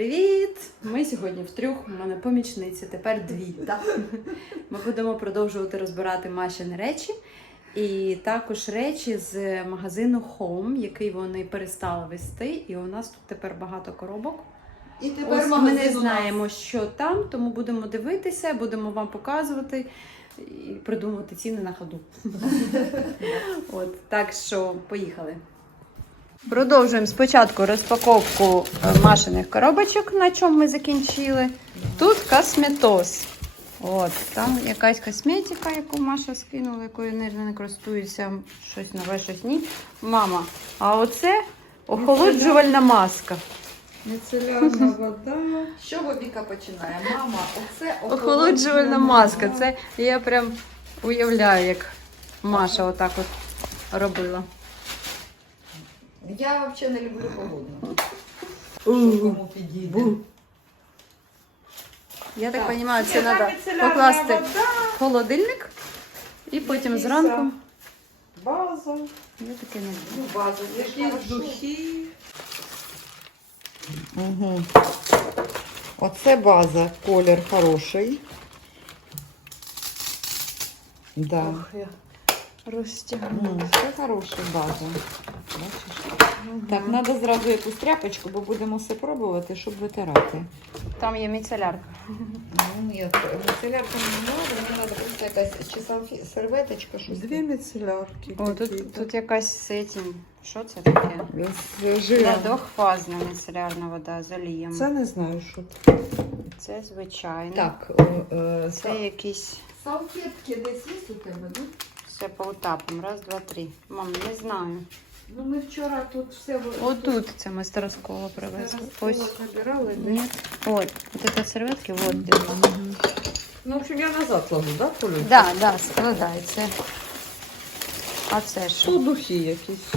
Привіт! Ми сьогодні втрьох, у мене помічниці, тепер дві. Так? Ми будемо продовжувати розбирати Машини речі. І також речі з магазину Home, який вони перестали вести. І у нас тут тепер багато коробок. І тепер Ось ми не знаємо, що там, тому будемо дивитися, будемо вам показувати і придумувати ціни на ходу. От, так що поїхали. Продовжуємо спочатку розпаковку машиних коробочок, на чому ми закінчили. Тут косметоз. От, там якась косметика, яку Маша скинула, якою не, не користуюся, щось нове, щось ні. Мама, а оце охолоджувальна маска. Міцелярна вода. З чого Віка починає? Мама, оце Охолоджувальна маска. Це я прям уявляю, як Маша отак от робила. Я взагалі не люблю холодну. Що кому підійде. Я так Так. розумію, це треба покласти вода? в холодильник і потім Якісь, зранку. База. Я таке не люблю. Ну, база. Якісь духи. Угу. Оце база. Колір хороший. Да. Ох, я розтягну. Ну, Це хороша база. Бачиш? Так, треба зразу якусь тряпочку, бо будемо все пробувати, щоб витирати. Там є міцелярка. Ну, ні, міцелярка не треба, мені треба просто якась чи салфі- серветочка, щось. Дві міцелярки. О, тут, тут якась сетінь. Що це таке? З жиром. Двохфазна міцелярна вода з олієм. Це не знаю, що це. Це звичайно. Так, е, е, Це са- якісь. салфетки десь є у тебе, ну? Все по етапам. Раз, два, три. Мам, не знаю. Ну, ми вчора тут все... Отут це ми з привезли. Ось. набирали. Ні. От. Вот это серветки, вот де. Ну, в общем, я назад кладу, да, Полю? Да, да, складається. А це що? То духи якісь.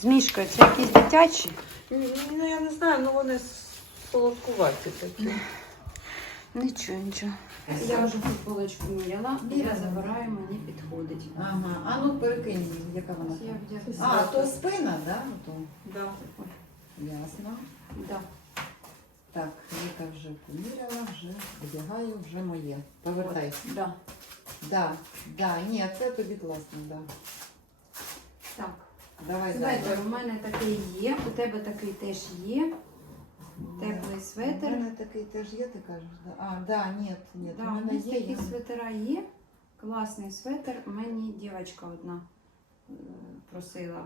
З мішкою це якісь дитячі? Ну, я не знаю, ну вони солодкуваті такі. Нічого, нічого. Я вже футболочку міряла, я забираю, мені підходить. Ага, а ну перекинь, її, яка вона. Я вдягну. А, то спина, да? То. Да. Ясно. Да. Так, Віка вже поміряла, вже одягаю, вже моє. Повертай. Да. Да, да, ні, це тобі класно, да. Так. Давай Светер далі. у мене такий є, у тебе такий теж є. Теплий У мене такий теж є, ти кажеш? Да. А, да, ні, ні, Да, у мене є. такі свитера є. Класний светр. Мені дівчинка одна е, просила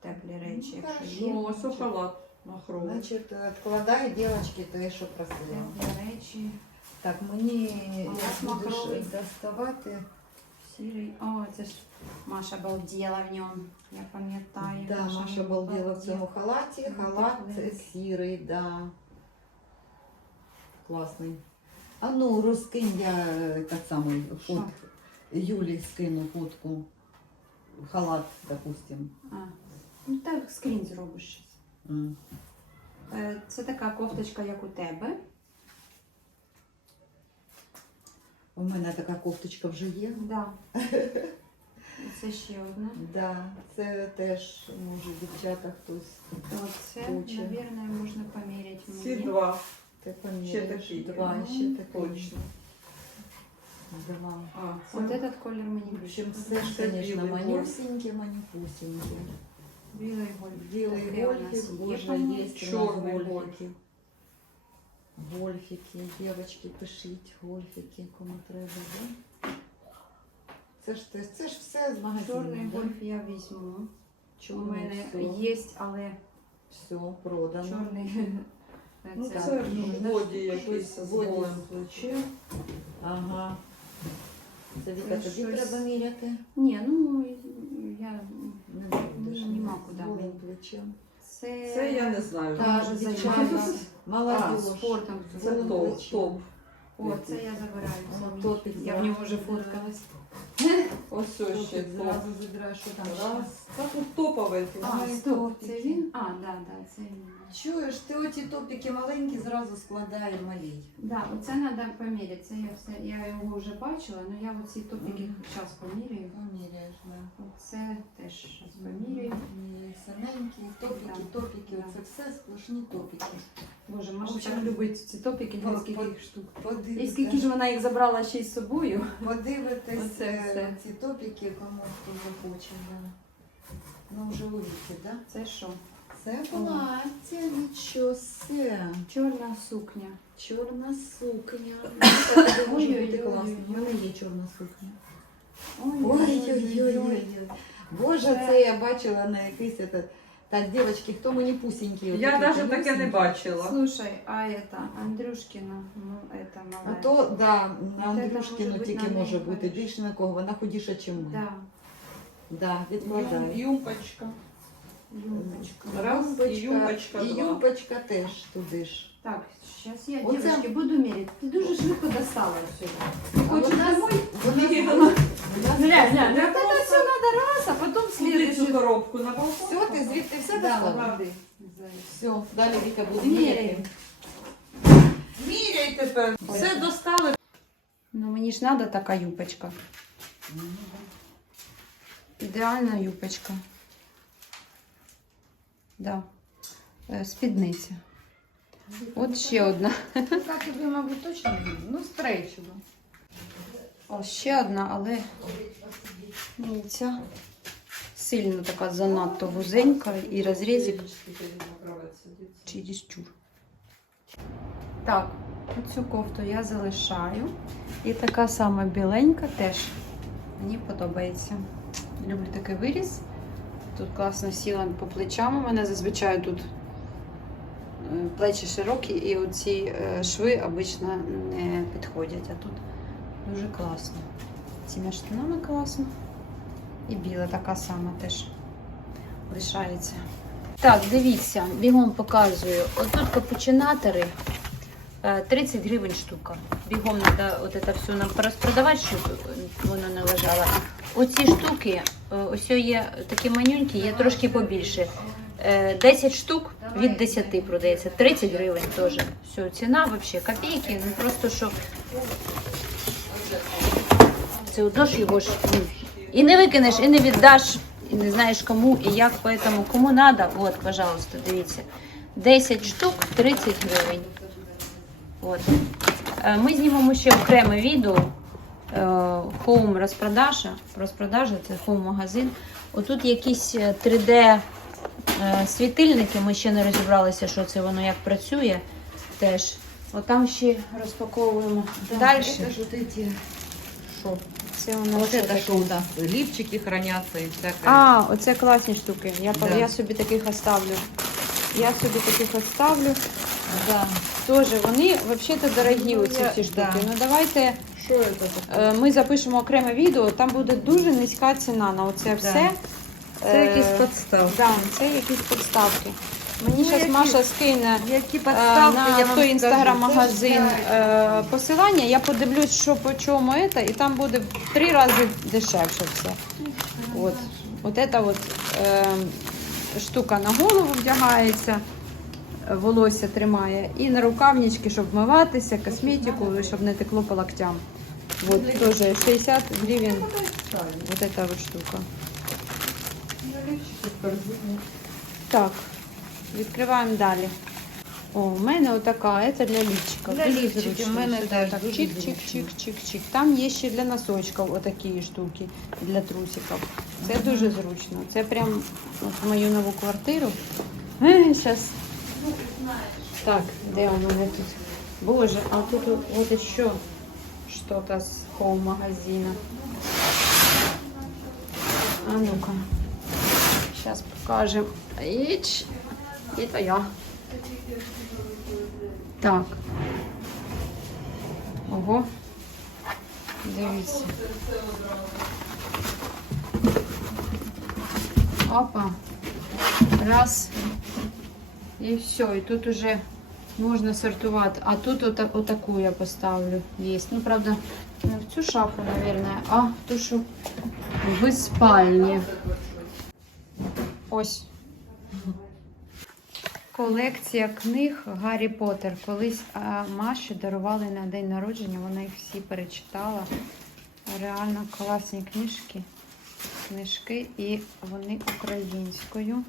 теплі речі, Ну, якщо є. Шоколад махровий. Значить, відкладай, дівчатки, те, що просила. Теплі речі. Так, мені А у нас як будеш махровий. доставати. Сірий. О, це ж Маша балділа в ньому. Я пам'ятаю. Да, Маша балділа в цьому халаті. Халат сірий, да. Класний. А ну, розкинь я е, так самий Що? фот. Юлі скину фотку. Халат, допустим. А. Ну так скрін зробиш щось. Е, Це така кофточка, як у тебе. У мене така кофточка вже є. Да. Це ще одна. Да, це теж може дівчата хтось. Оце, Куча. мабуть, можна поміряти Ці мені. два. Ти Ще поміряєш. такі. Два, Ну, ще такі. Точно. Два. А, Вот це этот колір мені В общем, більше. все ж, Це конечно, білий манюсенькі. Білий гольф. Білий Таке у нас є, боже, по-моєму. є у нас Чорний гольфики. Гольфики, дівчатки, пишіть гольфики, кому треба, да? Це ж, те- це ж все з магазину, Чорний да? гольф я візьму. У Чорний мене все, є, але все продано. чорний. Ну, це- це ну, в воді якийсь з воді. голим плечем. Ага. Це Віка, Це тобі щось- треба міряти? Ні, ну я Не нема куди. Голим плечем. це, Це я не знаю. Дуже дівчата. Займаюся Молодіж. спортом. Це топ. топ. О, це я забираю. Я в нього вже фоткалась. Ось ось ще Топить зразу забираю, що там ще. Раз. Це тут топове. ти А, знаєш, стоп, це він? А, да, да, це він. Чуєш, ти оті топики маленькі зразу складає малій. Да, оце треба поміряти. Це я все, я його вже бачила, але я оці топіки Мгм. зараз поміряю. Поміряєш, да. Оце теж зараз поміряю. Міряєш. Саменькі, топики, Так. топики. Так. Оце все сплошні топики. Боже, В може общем, так любить ці топіки, по- скільки по- їх штук. І Подивитесь, скільки ж вона їх забрала ще й з собою. подивитесь Оце е, все. ці топики, кому хто захоче. Да. Ну вже у віці, да? Це що? Це плаття, нічого все. Чорна сукня. Чорна сукня. Може бути класно. У мене є чорна сукня. Ой-ой-ой. Боже, це я бачила на якийсь этот... Так, дівчатки, хто мені пусінькі? Я отакі навіть таке не пусінькі? бачила. Слушай, а это Андрюшкина, ну это А малая. то, да, на От це Андрюшкину може бути тільки на може неї бути. ходиш. Більше на кого, вона худіша, ніж ми. Да, Да, відкладаю. Юмпочка. юбочка. Раз, і юмпочка і два. юбочка теж туди ж. Так, зараз я, Оце- дівчатки, буду міряти. Ти дуже швидко достала все. Ти А хочеш вона- домой? Вона Ні, була- вона- вона- Ня, ня, Коробку на балкон? Все, ти звідти все Да, достала? правда. Все, далі Віка буде міряти. Міряй тепер. Все достали. Ну мені ж надо така юбочка. Ідеальна юбочка. Да. Е, Спідниця. От ще одна. Така тобі, мабуть, точно буде. Ну, стрейчова. О, ще одна, але ні, ця сильно така занадто вузенька і розрізик чересчур. Так, цю кофту я залишаю. І така сама біленька теж мені подобається. Люблю такий виріз. Тут класно сіла по плечам. У мене зазвичай тут е, плечі широкі, і оці е, шви обично не підходять. А тут дуже класно. Цими штанами класно. І біла така сама теж лишається. Так, дивіться, бігом показую. Отут капучинатори е, 30 гривень штука. Бігом треба от це все нам порозпродавати, щоб воно не лежало. Оці штуки, е, ось є такі манюнькі, є трошки побільше. Е, 10 штук від 10 продається, 30 гривень теж. Все, ціна взагалі копійки, ну просто що. Це удош його ж. І не викинеш, і не віддаш, і не знаєш кому і як. Поэтому кому надо, от, пожалуйста, дивіться. 10 штук 30 гривень. От. Е, Ми знімемо ще окреме відео. Хоум розпродажа. Розпродажа це хоум магазин. Отут якісь е, 3D е, світильники. Ми ще не розібралися, що це воно як працює. Теж. Отам ще розпаковуємо. Далі Это ж вот эти... Что? Це у нас Вот що это таке? что у нас? Лифчики хранятся и всякое. А, оце класні штуки. Я, по- Да. я собі таких оставлю. Я собі таких оставлю. да. Тоже вони взагалі-то дорогі Ну, оці я- всі штуки. да. Ну давайте Что это такое? е, ми запишемо окреме відео, там буде дуже низька ціна на оце все. Це Е, якісь підставки. Да, це якісь підставки. Мені Ну, зараз які- Маша скине Які е, підставки, на я вам той інстаграм-магазин е, посилання. Я подивлюсь, що по чому це, і там буде в три рази дешевше все. От, от ця от, е, штука на голову вдягається, е, волосся тримає, і на рукавнички, щоб вмиватися, косметику, щоб не текло по локтям. Вот тоже 60 гривен вот эта вот штука. Так, відкриваємо далі. О, у мене отака, це для лічика. Для Дуже лічиків, зручно. в мене теж чик-чик-чик-чик-чик. Там є ще для носочків отакі штуки, для трусиків. Це дуже зручно. Це прям от в мою нову квартиру. Зараз. Так, де у мене тут? Боже, а тут вот еще что-то с хоум-магазина. А ну-ка. Сейчас покажем. Ич. Это я. Так. Ого. Дивіться. Опа. Раз. І все. І тут уже Можна сортувати. А тут ота, отаку я поставлю. Є. Ну, правда, не в цю шафу, мабуть, а в ту, що в спальні. Ось. Колекція книг Гаррі Поттер. Колись а, Маші дарували на день народження, вона їх всі перечитала. Реально класні книжки. Книжки і вони українською.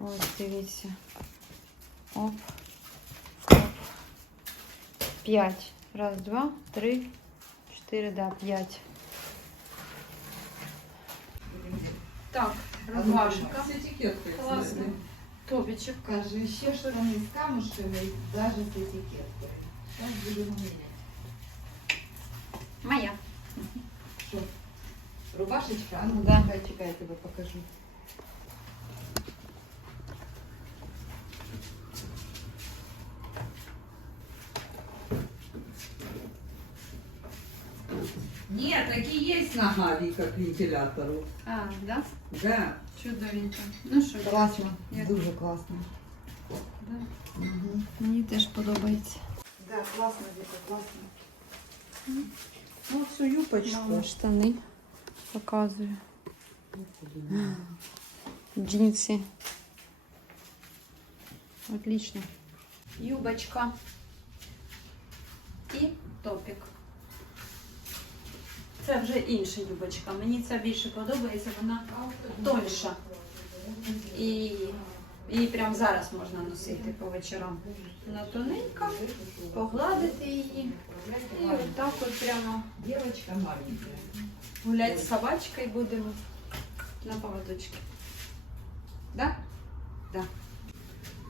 Ось дивіться. Оп. Оп. П'ять. Раз, два, три, чотири, да, п'ять. Так, розважка. З етикеткою. Класно. Топічок. Каже, ще що вони з камушками, навіть з етикеткою. Так будемо міняти. Моя. Що? Рубашечка? А ну, Да. чекай, чекай, я тебе покажу. Нет, такие есть нога, Вика, к вентилятору. А, да? Да. Чудовенько. Ну що, Класно. Як? Дуже класно. Да. Угу. Мені теж подобається. Да, класно, Вика, класно. Ну, всю юбочку. Мама штани показує. Джинсы. Отлично. Юбочка. І топік. Це вже інша юбочка. Мені ця більше подобається, вона тоньша. І її прямо зараз можна носити по вечорам. Вона тоненька, погладити її. І отак от прямо Девочка маленькая. гуляти з собачкою будемо на поводочке. Да? Да.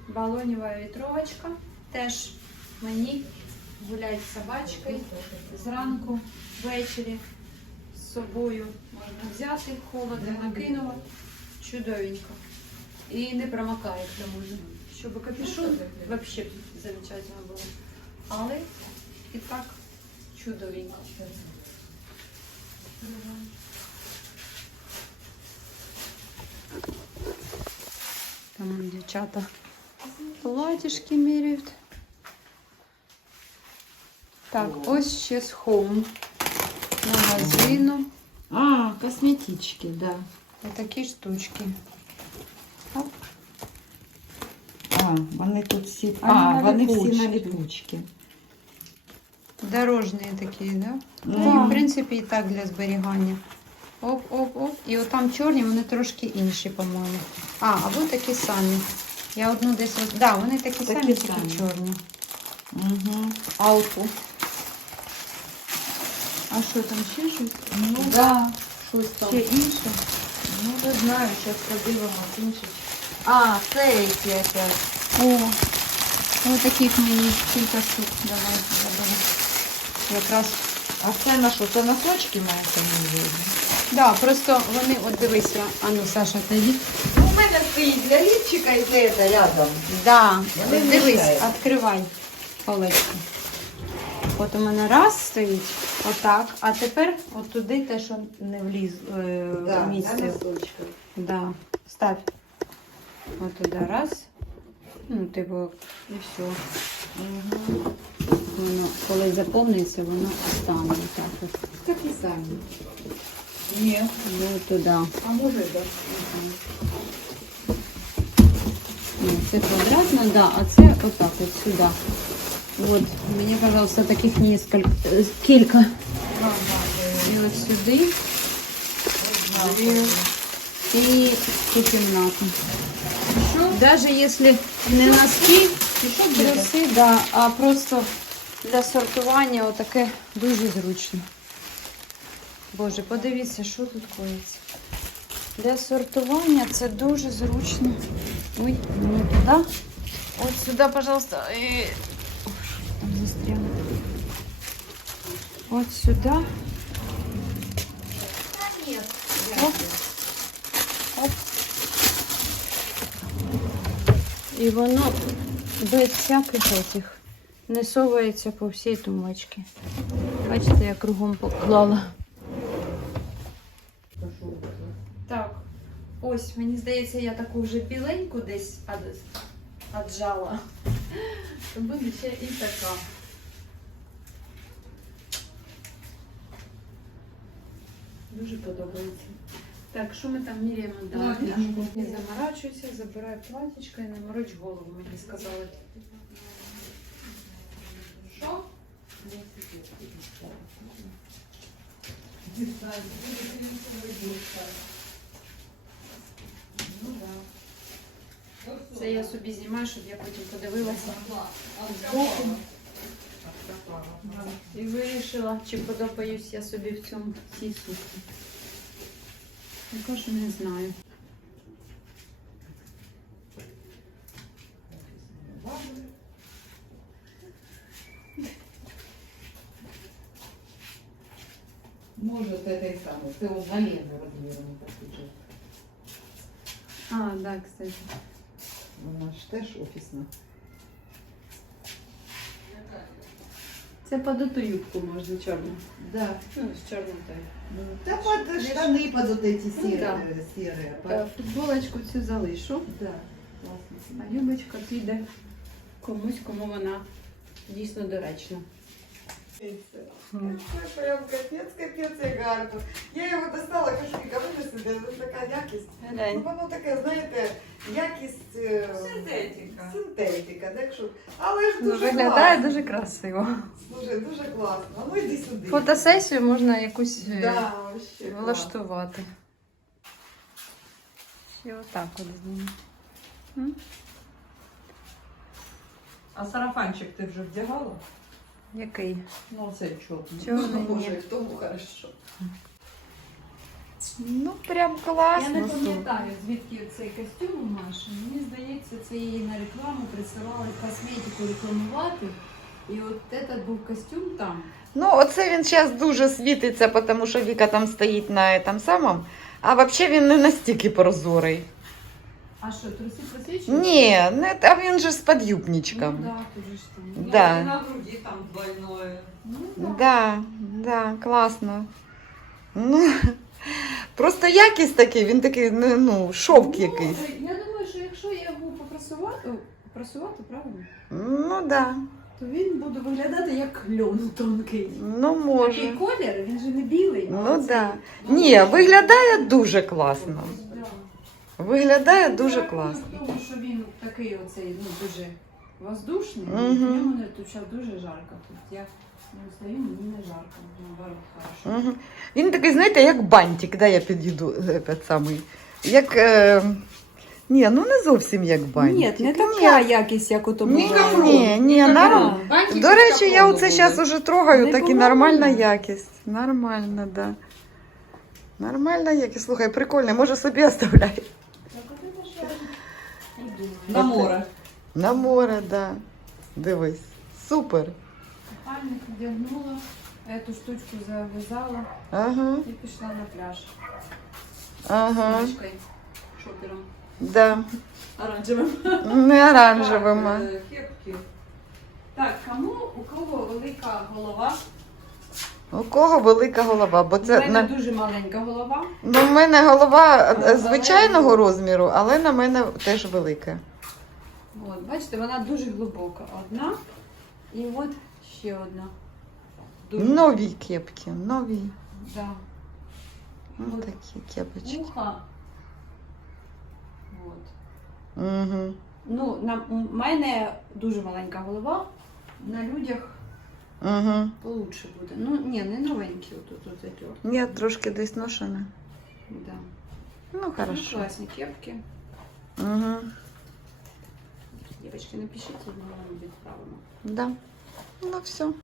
Балонева вітровочка. Теж мені гуляти з собачкою зранку, ввечері з собою можна взяти, холодно накинула. Чудовенько. І не промокає к тому ж. Щоб капюшон взагалі замечательно було. Але і так чудовенько. Там дівчата платіжки міряють. Так, ось ще з хоум магазину. А, косметички, да. Вот Такі штучки. Оп. А, вони тут всі. А, А, вони всі липучки. на липучки. Дорожні такі, да? Ну, Ну, і, в принципі, і так для зберігання. Оп, оп, оп. І отам чорні, вони трошки інші, по-моєму. А, або такі самі. Я одну десь. Так, да, вони такі, Такі самі, такі чорні. Угу. Алпу. А що там ще щось? Ну, да. Щось там. Ще інше? Ну, не знаю, зараз подивимося інші. А, це які опять. О, ось таких мені кілька штук. Давай заберемо. Якраз. А це на що? Це носочки мається на увазі? Да, просто вони, от дивися, а ну Саша, тоді. Ну, у мене стоїть для лівчика і це рядом. Да, Вони дивись, мішають. відкривай паличку. От у мене раз стоїть, отак, а тепер от туди те, що не вліз е, Да, місце. Да. Ставь. От туди раз. Ну, типу, і все. Угу. Воно, коли заповниться, воно стане так. от. Такі самі. Ні. Ну, туди. А може, так. Ні, це квадратно, да, а це отак от сюди. От, мені, пожалуйста, таких несколько, е, кілька. І от сюди. В цю кімнату. Даже если не носки, труси, да, а просто для сортування отаке дуже зручно. Боже, подивіться, що тут коїться. Для сортування це дуже зручно. Ой, не туди. От сюди, пожалуйста. Е, ой, що Там застряло. От сюди. Оп. І воно без всяких этих не совається по всій тумбочці. Бачите, я кругом поклала. Так, ось, мені здається, я таку вже біленьку десь ад- аджала. то буде ще і така. Дуже подобається. Так, що ми там міряємо далі? Не заморачуйся, забирай платічко і не мороч голову, мені сказали. Що? Ну так. Це я собі знімаю, щоб я потім подивилася збоку. І вирішила, чи подобаюсь я собі в цьому в цій сукні. Також не знаю. Может, этой самой. Ты вот залеза размером такой. А, да, кстати. Вона ж теж офісна. Це под оту юбку можна чорну. Да. Ну, з чорним той. Да под штаны под вот эти Ну, серые. да. серые. Под... Та Футболочку цю залишу. Да. Классно. А юбочка піде комусь, кому вона дійсно доречна. Це прям капець, капець як гарно. Я його достала, кажу, Ну, така якість. Ну, воно таке, знаєте, якість е, Синтетика. синтетика, так що. Але ж Ну, дуже виглядає класно. дуже красиво. Слушай, дуже класно. Ну йди сюди. Фотосесію можна якусь е, Да, класно. влаштувати. І отак от зніму. М? А сарафанчик ти вже вдягала? Який? Ну, це чорний. Чорний Ну, ні. Боже, тому хорошо. Ну, прям класно. Я не пам'ятаю, звідки цей костюм у Маші. Мені здається, це її на рекламу присилали косметику рекламувати. І от этот був костюм там. Ну, оце він зараз дуже світиться, тому що Віка там стоїть на там самому. А взагалі він не настільки прозорий. А що, труси просвічують? Ні, не, а він же з Ну, підюбничком. да, тут же ж там. Ну, Да. і на груді там двойное. Ну, да. Да, да, класно. Ну, просто якість такий, він такий, ну, ну шовк Ну, якийсь. Я думаю, що якщо я його попрасувати, прасувати, правильно, Ну да. то він буде виглядати як льон тонкий. Ну Такий може. колір, він же не білий. Ну а цей- да. Ні, виглядає дуже класно. Да. Виглядає дуже Ну, класно. Тому що він такий оцей, ну, дуже воздушний, Мгм. в ньому не тут зараз дуже жарко. Тут я мені не жарко, наоборот, хорошо. Угу. Він такий, знаєте, як бантик, да, я підійду е, під самий. Як. Е... Ні, ну не зовсім як бантик. Ні, не така якість, як у тому. Ні, жару. ні, ні, Ну, норм... До речі, я такого оце зараз уже трогаю, так і нормальна якість. Нормальна, да. Нормальна якість. Слухай, прикольно, може собі оставляй. Так, от це ж я придумала. На море. На море, да. Дивись. Супер. Купальник вдягнула, эту штучку зав'язала Ага, і пішла на пляж. ага, З шопером. да. Оранжевим. Не оранжевими. Так, Кепки. Так, кому у кого велика голова? У кого велика голова? Бо У мене на... дуже маленька голова. ну, в мене голова е, Але- звичайного розміру, але на мене теж велика. От, бачите, вона дуже глибока. Одна і от ще одна. Дуже. Нові кепки, нові. Да. Ну, От. такі кепочки. Вуха. От. Угу. Ну, на у мене дуже маленька голова. На людях Угу. получше буде. Ну, ні, не новенькі отут от затер. Ні, трошки десь ношена. Да. Ну, Ну, хорошо. класні кепки. Угу. Дівчатки, напишіть, ми вам відправимо. Да. Ну, все.